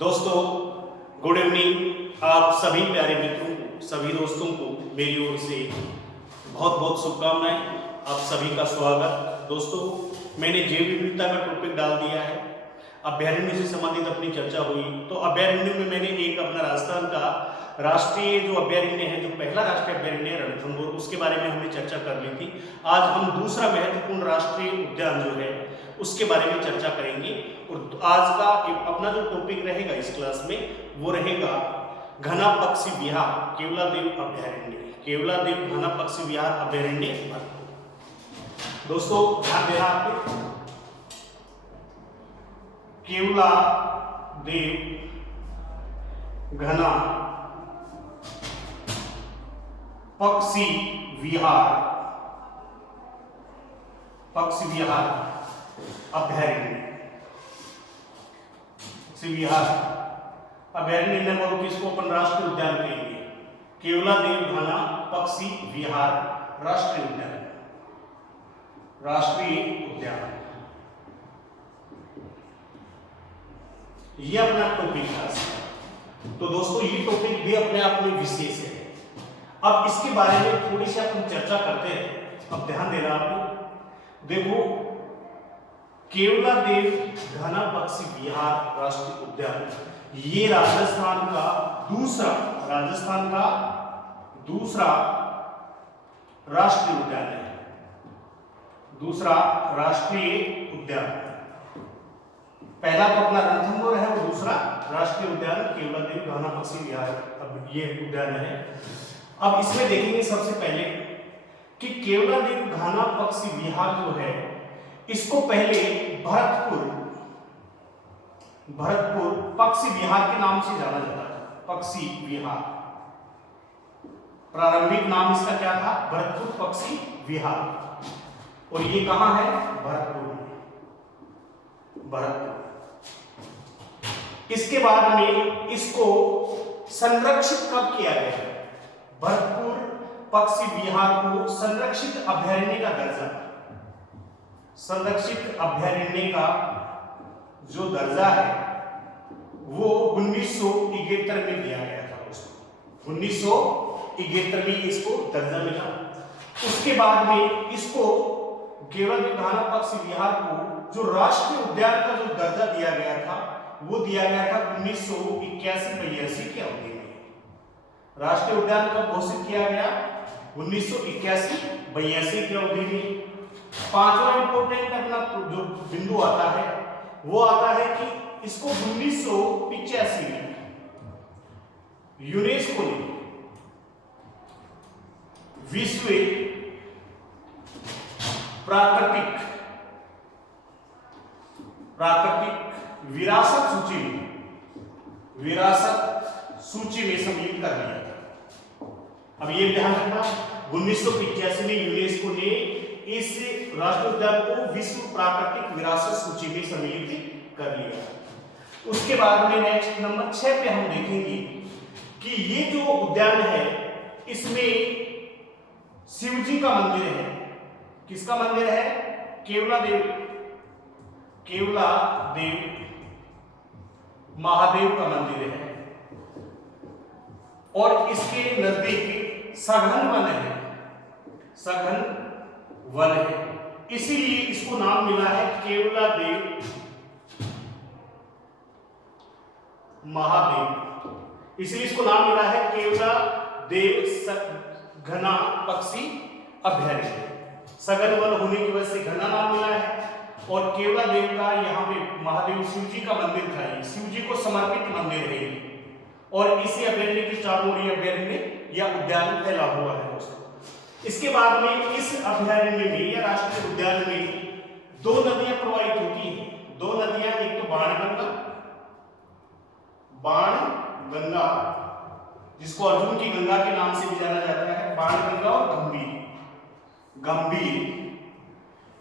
दोस्तों, good evening. आप सभी प्यारे मित्रों को, सभी दोस्तों को मेरी ओर से बहुत बहुत शुभकामनाएं। आप सभी का स्वागत। दोस्तों, मैंने जैव विविधता का टॉपिक डाल दिया है। अभ्यारण्य से संबंधित अपनी चर्चा हुई, तो अभ्यारण्य में मैंने एक अपना राजस्थान का राष्ट्रीय जो अभ्यारण्य है, जो पहला राष्ट्रीय अभ्यारण्य है रणथंभौर, उसके बारे में हमने चर्चा कर ली थी। आज हम दूसरा महत्वपूर्ण राष्ट्रीय उद्यान जो है उसके बारे में चर्चा करेंगे। और आज का अपना जो टॉपिक रहेगा इस क्लास में वो रहेगा घना पक्षी विहार केवलादेव अभ्यारण्य। केवलादेव घना पक्षी विहार अभ्यारण्य भरतपुर। दोस्तों, ध्यान देना आपने, केवलादेव घना पक्षी विहार अभ्यारण्य। अभ्यारण्य बोलो किसको अपन राष्ट्रीय उद्यान कहेंगे। केवलादेव घना पक्षी विहार राष्ट्रीय उद्यान। ये अपना टॉपिक है। तो दोस्तों, ये टॉपिक भी अपने आप में विशेष है। अब इसके बारे में थोड़ी सी अपन चर्चा करते हैं। अब ध्यान देना आपको, देखो, केवलादेव घना पक्षी विहार राष्ट्रीय उद्यान, ये राजस्थान का दूसरा राष्ट्रीय उद्यान है। दूसरा राष्ट्रीय उद्यान, पहला तो अपना रणथंभौर है और दूसरा राष्ट्रीय उद्यान केवलादेव घना पक्षी विहार अब ये उद्यान है। अब इसमें देखेंगे सबसे पहले कि केवलादेव घना पक्षी विहार जो है, इसको पहले भरतपुर पक्षी विहार के नाम से जाना जाता है। पक्षी विहार, प्रारंभिक नाम इसका क्या था? भरतपुर पक्षी विहार। और ये कहां है? भरतपुर। इसके बाद में इसको संरक्षित कब किया गया? भरतपुर पक्षी विहार को संरक्षित अभ्यारण्य का दर्जा, संरक्षित अभ्यारण्य का जो दर्जा है वो 1971 में दिया गया था उसको। 1971 में इसको दर्जा मिला। उसके बाद में इसको केवलादेव घना पक्षी विहार को जो राष्ट्रीय उद्यान का जो दर्जा दिया गया था वो दिया गया था 1981-82 की अवधि में। राष्ट्रीय उद्यान कब घोषित किया गया? 1981-82 की अवधि में। पांचवा इंपोर्टेंट अपना जो बिंदु आता है वो आता है कि इसको 1985 में यूनेस्को ने विश्व प्राकृतिक विरासत सूची में सम्मिलित कर दिया था। अब ये ध्यान रखना, 1985 में यूनेस्को ने इस राष्ट्रीय उद्यान को विश्व प्राकृतिक विरासत सूची में सम्मिलित कर लिया। उसके बाद में नेक्स्ट नंबर 6 पे हम देखेंगे कि ये जो उद्यान है इसमें शिव जी का मंदिर है। किसका मंदिर है? केवलादेव महादेव का मंदिर है। और इसके नजदीक सघन वन है। इसीलिए इसको नाम मिला है केवलादेव महादेव। इसलिए इसको नाम मिला है केवलादेव घना पक्षी अभ्यारण्य। सघन वन होने की वजह से घना नाम मिला है। और केवलादेव का यहाँ पे महादेव शिव जी का मंदिर था। ये शिव जी को समर्पित मंदिर है। और इसी अभ्यारण्य के चारों ओर अभ्यारण्य या उद्यान फैला हुआ है दोस्तों। इसके बाद में इस अभ्यारण्य में या राष्ट्रीय उद्यान में 2 नदियां प्रवाहित होती हैं। 2 नदियां, एक तो बाणगंगा, जिसको अर्जुन की गंगा के नाम से भी जाना जाता है, बाणगंगा और गंभीर,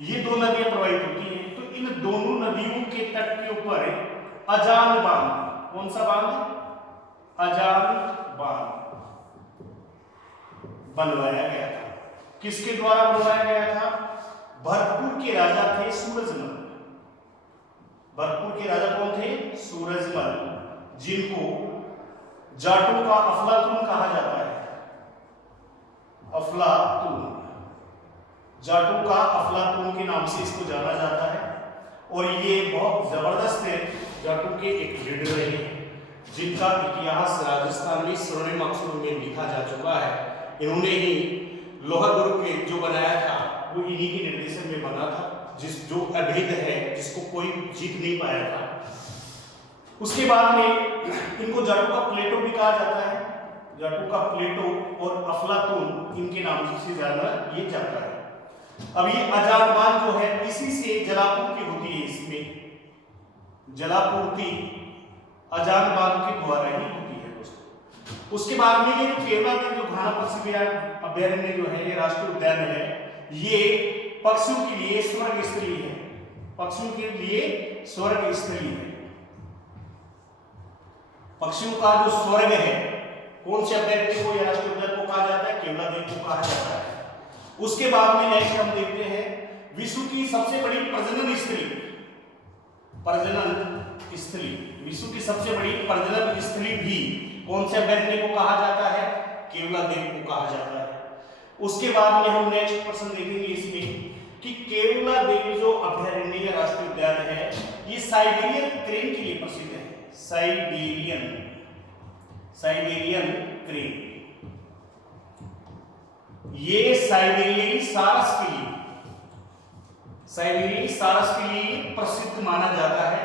ये 2 नदियां प्रवाहित होती हैं। तो इन दोनों नदियों के तट के ऊपर अजान बांध, कौन सा बांध? अजान बांध बनवाया गया था। किसके द्वारा बनवाया गया था? भरतपुर के राजा थे सूरजमल। भरतपुर के राजा कौन थे? सूरजमल। जिनको जाटों का अफलातून कहा जाता है। अफलातून, जाटों का अफलातून के नाम से इसको जाना जाता है। और ये बहुत जबरदस्त है, जाटों के एक लीडर रहे हैं जिनका इतिहास राजस्थान में स्वर्णिम अक्षरों में लिखा जा चुका है। इन्होंने ही लोहा दुर्ग के जो बनाया था वो इन्हीं के निर्देशन में बना था, जो अभेद है, जिसको कोई जीत नहीं पाया था। उसके बाद में इनको जाटों का प्लेटो भी कहा जाता है। जाटों का प्लेटो और अफलातून इनके नाम से जाना ये जाता है। अब ये अजानबान जो है इसी से जलापूर्ति होती है, इसमें जलापूर्ति अजानबान के द्वारा ही होती है दोस्तों। उसके बाद में ये केवला देव जो घाना पक्षी अभ्यारण्य जो है, ये राष्ट्रीय उद्यान है, ये पक्षियों के लिए स्वर्ग स्थली है। पक्षियों के लिए स्वर्ग स्थली है। पक्षियों का जो स्वर्ग है, कौन से अभ्यारण्य को या राष्ट्रीय उद्यान को कहा जाता है? केवला देव को कहा जाता है। उसके बाद में नेक्स्ट हम देखते हैं विश्व की सबसे बड़ी प्रजनन स्थली। प्रजनन स्थली, विश्व की सबसे बड़ी प्रजनन स्थली भी कौन से अभ्यारण्य को कहा जाता है? केवला देव को कहा जाता है। उसके बाद में हम नेक्स्ट प्रश्न देखेंगे इसमें कि केवला देव जो अभ्यारण्य या राष्ट्रीय उद्यान है, ये साइबेरियन क्रेन के लिए प्रसिद्ध है। साइबेरियन क्रेन, ये साइबेरियन सारस के लिए प्रसिद्ध माना जाता है।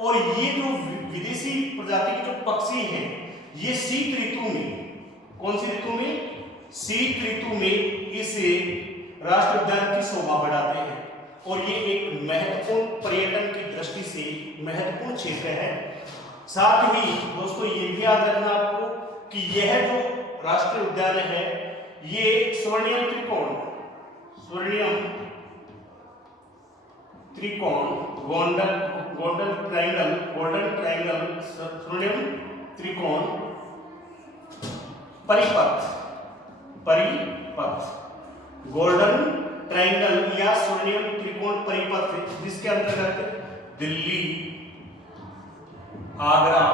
और ये जो विदेशी प्रजाति के जो पक्षी हैं, ये शीत ऋतु में, कौन सी ऋतु में? शीत ऋतु में इस राष्ट्रीय उद्यान की शोभा बढ़ाते हैं। और ये एक महत्वपूर्ण पर्यटन की दृष्टि से महत्वपूर्ण क्षेत्र है। साथ ही दोस्तों ये भी याद रखना आपको कि यह जो राष्ट्रीय उद्यान है, ये स्वर्णिम त्रिकोण, गोल्डन ट्रायंगल, स्वर्णिम त्रिकोण, परिपथ, गोल्डन ट्रायंगल या स्वर्णिम त्रिकोण परिपथ, जिसके अंतर्गत दिल्ली, आगरा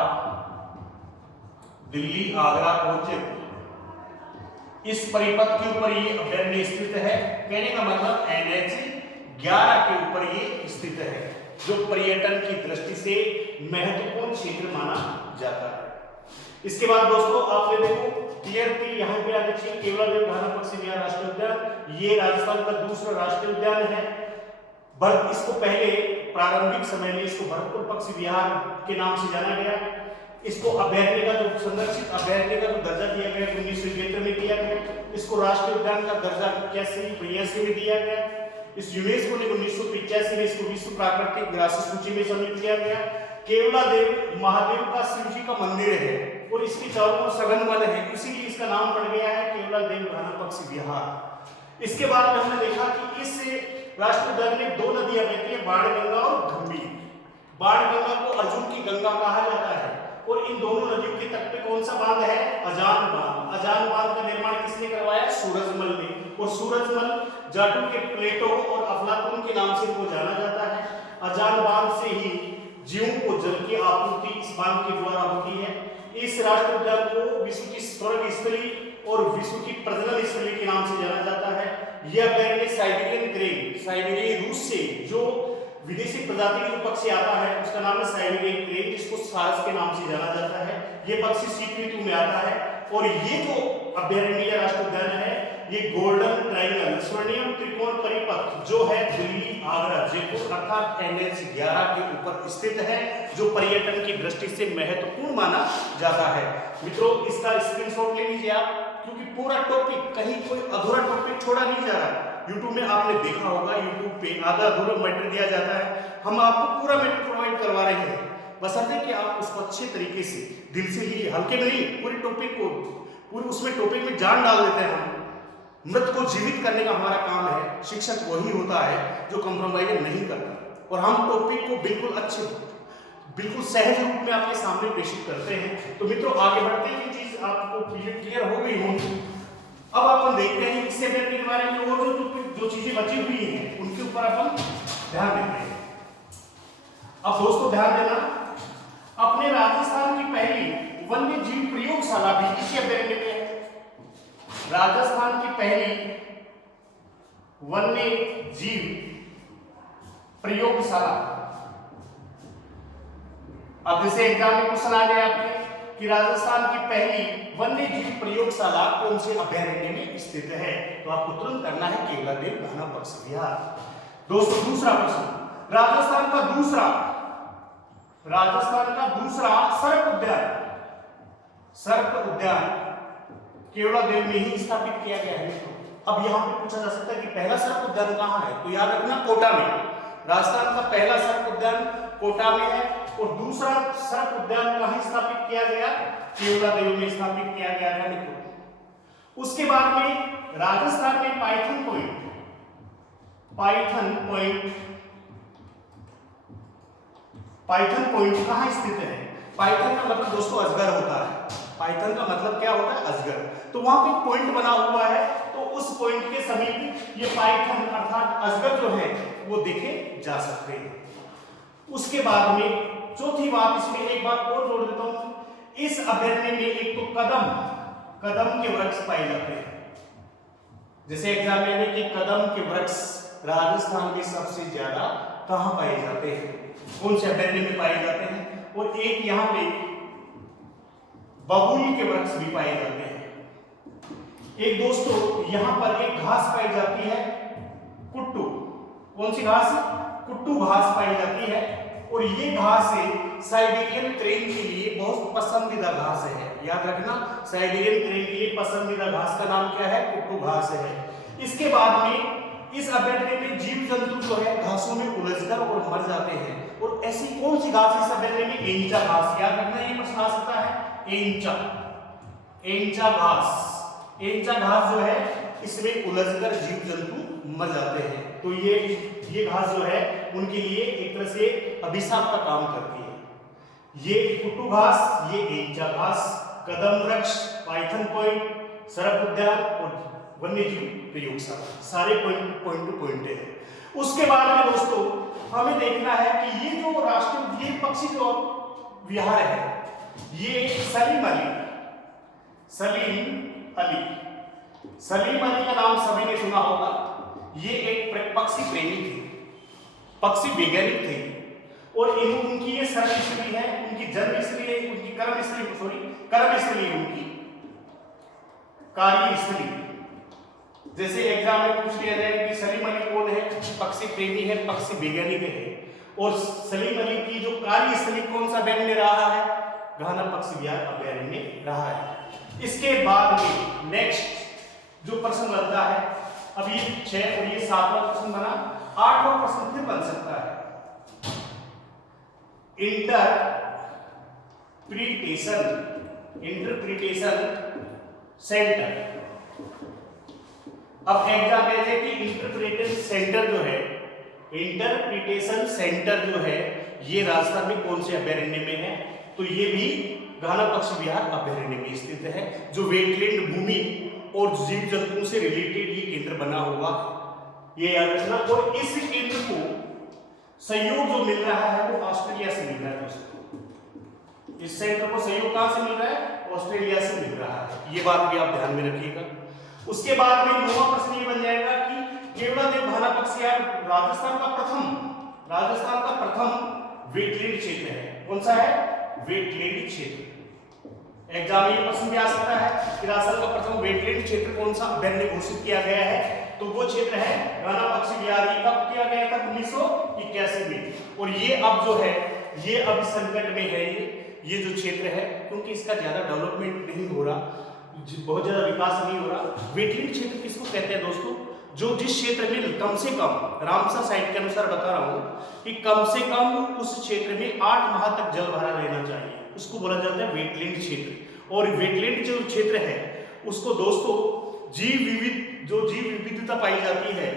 और जयपुर, इस परिपथ के ऊपर ये अभ्यारण्य स्थित है। कहने का मतलब NH 11 के ऊपर ये स्थित है, जो पर्यटन की दृष्टि से महत्वपूर्ण क्षेत्र माना जाता है। इसके बाद दोस्तों आपने देखो क्लियर थी, यहाँ पे आ देखिए केवला देव घाना पक्षी विहार राष्ट्रीय उद्यान, ये राजस्थान का दूसरा राष्ट्रीय उद्यान है। इसको पहले प्रारंभिक समय में इसको भरतपुर पक्षी विहार के नाम से जाना गया। इसको अभ्यारण्य का जो संरक्षित अभ्यारण्य का जो दर्जा दिया गया 1973 में दिया गया। इसको राष्ट्रीय उद्यान का दर्जा 81 में दिया गया। इस यूनेस्को ने 1985 में इसको विश्व प्राकृतिक विरासत सूची में सम्मिलित किया गया। केवला देव महादेव का शिव जी का मंदिर है और इसके चारों ओर सघन वन है, इसीलिए इसका नाम पड़ गया है केवला देव घाना पक्षी विहार। इसके बाद में हमने देखा कि इस राष्ट्रीय उद्यान में 2 नदियां बहती हैं, बाणगंगा और गंभीर। बाणगंगा को अर्जुन की गंगा कहा जाता है और इन दोनों नदियों के तट पे कौन सा बांध है? अजान बांध। अजान बांध का निर्माण किसने करवाया? सूरजमल ने। और सूरजमल जाटों के प्लेटो और अफलातून के नाम से इनको जाना जाता है। अजान बांध से ही जीवों को जल की आपूर्ति इस बांध के द्वारा होती है। इस राष्ट्रीय उद्यान को विश्व की स्वर्ग स्थली और विश्व की प्रजनन स्थली के नाम से जाना जाता है। यह अभ्यारण्य साइबेरियन क्रेन, साइबेरियन रूस से जो विदेशी प्रजाति के जो पक्षी आता है उसका नाम है साइबेरियन क्रेन, जिसको सारस के नाम से जाना जाता है। ये पक्षी शीत ऋतु में आता है। और ये जो अभ्यारण्य या राष्ट्रीय उद्यान है, ये गोल्डन ट्रायंगल स्वर्णिम त्रिकोण परिपथ जो है दिल्ली, आगरा, जयपुर अर्थात NH 11 के ऊपर स्थित है, जो पर्यटन की दृष्टि से महत्वपूर्ण माना जाता है। मित्रों इसका स्क्रीनशॉट ले लीजिए आप, क्योंकि पूरा टॉपिक, कहीं कोई अधूरा टॉपिक छोड़ा नहीं जा रहा। YouTube में आपने देखा होगा, YouTube पे आधा अधूरा मैटर दिया जाता है, हम आपको पूरा मैटर प्रोवाइड करवा रहे हैं, बशर्ते कि आप उसको अच्छे तरीके से दिल से लीजिए, हल्के में नहीं, पूरे टॉपिक को पूरे उसमें टॉपिक में जान डाल देते हैं हम। मृत को जीवित करने का हमारा काम है। शिक्षक वही होता है जो कंप्रोमाइज नहीं करता, और हम टॉपिक को बिल्कुल अच्छे, बिल्कुल सहज रूप में आपके सामने प्रेषित करते हैं। तो मित्रों आगे बढ़ते हैं, ये चीज आपको क्लियर हो गई होगी। अब अपन देखते हैं इससे के बारे में और जो चीजें बची हुई हैं उनके ऊपर अपन ध्यान देते हैं। अब दोस्तों ध्यान देना, अपने राजस्थान की पहली वन्य जीव प्रयोगशाला भी इसी अभयारण्य में है। राजस्थान की पहली वन्य जीव प्रयोगशाला। अब जैसे एग्जाम में क्वेश्चन आ गया आपके कि राजस्थान की पहली वन्य जीव प्रयोगशाला कौन से अभयारण्य में स्थित है, तो आपको तुरंत करना है केवलादेव घाना पक्ष विहार। दोस्तों दूसरा प्रश्न, राजस्थान का दूसरा सर्प उद्यान केवलादेव में ही स्थापित किया गया है। अब यहां पे पूछा जा सकता है कि पहला सर्प उद्यान कहां है, तो याद रखना कोटा में। राजस्थान का पहला सर्प उद्यान कोटा में है और दूसरा सर्प उद्यान कहां स्थापित किया गया, केवलादेव में स्थापित किया गया था मित्रों। उसके बाद में राजस्थान में पाइथन पॉइंट कहां स्थित है। पाइथन का मतलब दोस्तों अजगर होता है। पाइथन का मतलब क्या होता है, अजगर। तो वहां पे पॉइंट बना हुआ है, तो उस पॉइंट के समीप ये पाइथन अर्थात अजगर जो है वो देखे जा सकते हैं। उसके बाद में चौथी बात, इसमें एक बात और जोड़ देता हूं, इस अभयारण्य में एक तो कदम के वृक्ष पाए जाते हैं। जैसे एग्जाम में कि कदम के वृक्ष राजस्थान में सबसे ज्यादा कहां पाए जाते हैं, कौन से अभयारण्य में पाए जाते हैं, और एक यहाँ पे बबूल के वृक्ष भी पाए जाते हैं। एक दोस्तों यहाँ पर एक घास पाई जाती है कुट्टू। कौन सी घास, कुट्टू घास पाई जाती है, और ये घास साइबेरियन क्रेन के लिए बहुत पसंदीदा घास है। याद रखना, साइबेरियन क्रेन के लिए पसंदीदा घास का नाम क्या है, कुट्टू घास है। इसके बाद में इस अभयारण्य में जीव जंतु जो है घासों में उलझकर और मर जाते हैं, और ऐसी कौन सी घास इस अभयारण्य में, एंचा घास। याद रखना, ये प्रश्न आ सकता है, एंचा घास जो है इसमें उलझकर जीव जंतु मर जाते हैं। तो ये घास जो है उनके लिए एक तरह से अभिशाप का काम करती है। ये कुट्टू घास, ये एंचा घास, कदम वृक्ष, पाइथन पॉइंट, सर्प उद्यान और वन्य जीव प्रयोगशाला, सारे पॉइंट है। उसके बाद में दोस्तों हमें देखना है कि ये जो राष्ट्रीय ये पक्षी जो विहार है, ये सलीम अली का नाम सभी ने सुना होगा। ये एक पक्षी प्रेमी थे, पक्षी वैज्ञानिक थे, और उनकी ये सर्व स्त्री है, उनकी जन्म स्त्री है, उनकी कर्म स्त्री है, उनकी कार्य स्त्री। जैसे एग्जाम में पूछ लिया जाए कि सलीम अली कौन है, पक्षी प्रेमी है, पक्षी वैज्ञानिक है, और सलीम अली की जो कार्य स्त्री कौन सा अभयारण्य रहा है, घाना पक्षी विहार अभयारण्य रहा है। इसके बाद में नेक्स्ट जो प्रश्न बनता है, अब ये 6 और ये 7वां प्रश्न बना, 8वां प्रश्न फिर बन सकता है, इंटरप्रिटेशन सेंटर। अब एग्जाम में है कि इंटरप्रिटेशन सेंटर जो है ये राजस्थान में कौन से अभयारण्य में है, तो ये भी घाना पक्षी विहार अभयारण्य में स्थित है, जो वेटलैंड भूमि और जीव जंतुओं से रिलेटेड ये केंद्र बना हुआ, ये याद रखना। और इस केंद्र को सहयोग जो मिल रहा है वो ऑस्ट्रेलिया से मिल रहा है दोस्तों। इस सेंटर को सहयोग कहां से मिल रहा है, ऑस्ट्रेलिया से मिल रहा है, ये बात भी आप ध्यान में रखिएगा। उसके बाद में 9वां प्रश्न ये बन जाएगा कि केवलादेव घाना पक्षी विहार राजस्थान का प्रथम वेटलैंड क्षेत्र है। कौन सा है, वेटलैंड क्षेत्र। एग्जाम में ये प्रश्न भी आ सकता है कि राजस्थान का प्रथम वेटलैंड क्षेत्र कौन सा अभयारण्य घोषित किया गया है, तो वो क्षेत्र है घाना पक्षी विहार। ये कब किया गया था, 1981 में। और ये अब जो है ये अब संकट में है, ये जो क्षेत्र है, क्योंकि इसका ज्यादा डेवलपमेंट नहीं हो रहा, बहुत ज्यादा विकास नहीं हो रहा। वेटलैंड क्षेत्र किसको कहते हैं दोस्तों, जो जिस क्षेत्र में कम से कम, रामसर साइट के अनुसार बता रहा हूं कि कम से कम उस क्षेत्र में 8 माह तक जल भरा रहना चाहिए, उसको बोला जाता है वेटलैंड क्षेत्र। और वेटलैंड जो क्षेत्र है उसको दोस्तों जो जीव विविधता पाई जाती है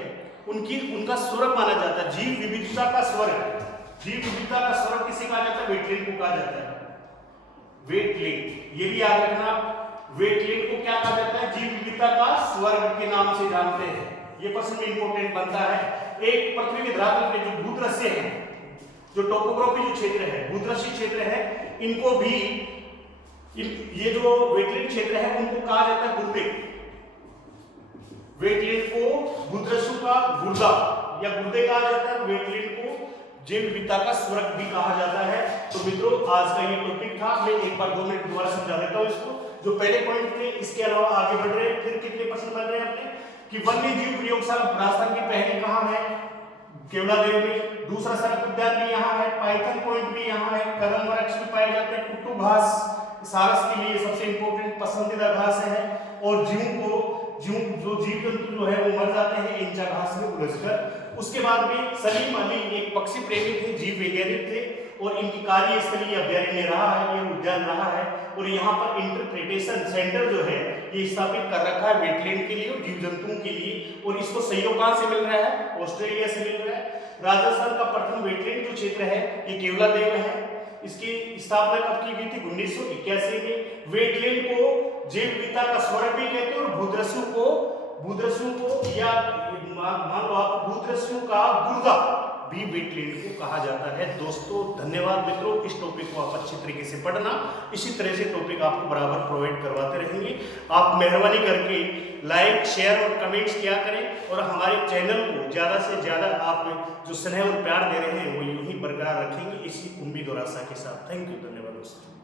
उनका स्वर्ग माना जाता है। जीव विविधता का स्वर्ग किसे कहा जाता है, वेटलैंड को कहा जाता है। वेटलैंड, ये भी याद रखना, वेटलैंड को क्या कहा जाता है, जीव विविधता का स्वर्ग के नाम से जानते हैं। ये प्रश्न में इंपॉर्टेंट बनता है। एक पृथ्वी के धरातल पे जो भूदृश्य है, जो टोपोग्राफी जो क्षेत्र है, भूदृश्य क्षेत्र है, इनको भी ये जो वेटलैंड क्षेत्र है उनको कहा जाता है गुर्दे। वेटलैंड को भूद्रशु का गुर्दा या गुर्दे कहा जाता है, वेटलैंड को जैव विविधता का स्वर्ग भी कहा जाता है। तो मित्रों आज का ये टॉपिक था, मैं एक बार 2 मिनट दोबारा समझा देता हूँ इसको। जो पहले पॉइंट थे इसके अलावा आगे बढ़ रहे हैं, फिर कितने प्रश्न बन रहे हैं अपने कि वन्य जीव प्रयोगशाला राजस्थान की पहली कहाँ है, केवलादेव में। दूसरा सड़क उद्यान भी यहाँ है, पाइथन पॉइंट भी यहाँ है, कदम वृक्ष भी पाए जाते हैं, कुट्टू घास सारस के लिए सबसे इंपॉर्टेंट पसंदीदा घास है। और जो जीव जंतु जो है वो मर जाते हैं इंचा घास में उलझकर। उसके बाद में सलीम अली एक पक्षी प्रेमी थे, जीव वैज्ञानिक थे, और इनकी कार्यस्थली अभ्यारण्य रहा है, ये उद्यान रहा है। और यहाँ पर इंटरप्रिटेशन सेंटर जो है ये स्थापित कर रखा है वेटलैंड के लिए और जीव जंतुओं के लिए। और इसको सहयोग कहाँ से मिल रहा है, ऑस्ट्रेलिया से मिल रहा है। राजस्थान का प्रथम वेटलैंड जो क्षेत्र है ये केवलादेव है। इसकी स्थापना कब की गई थी, 1981 में। वेटलैंड को जैव विविधता का स्वर्ग भी कहते हैं और भूद्रशु को या मान लो आप भूद्रशु का गुर्दा भी वेटलैंड को कहा जाता है। दोस्तों धन्यवाद मित्रों, इस टॉपिक को आप अच्छी तरीके से पढ़ना, इसी तरह से टॉपिक आपको बराबर प्रोवाइड करवाते रहेंगे। आप मेहरबानी करके लाइक शेयर और कमेंट्स किया करें और हमारे चैनल को ज़्यादा से ज़्यादा आप जो स्नेह और प्यार दे रहे हैं वो यूं ही बरकरार रखेंगे, इसी उम्मीद और आशा के साथ। थैंक यू, धन्यवाद दोस्तों।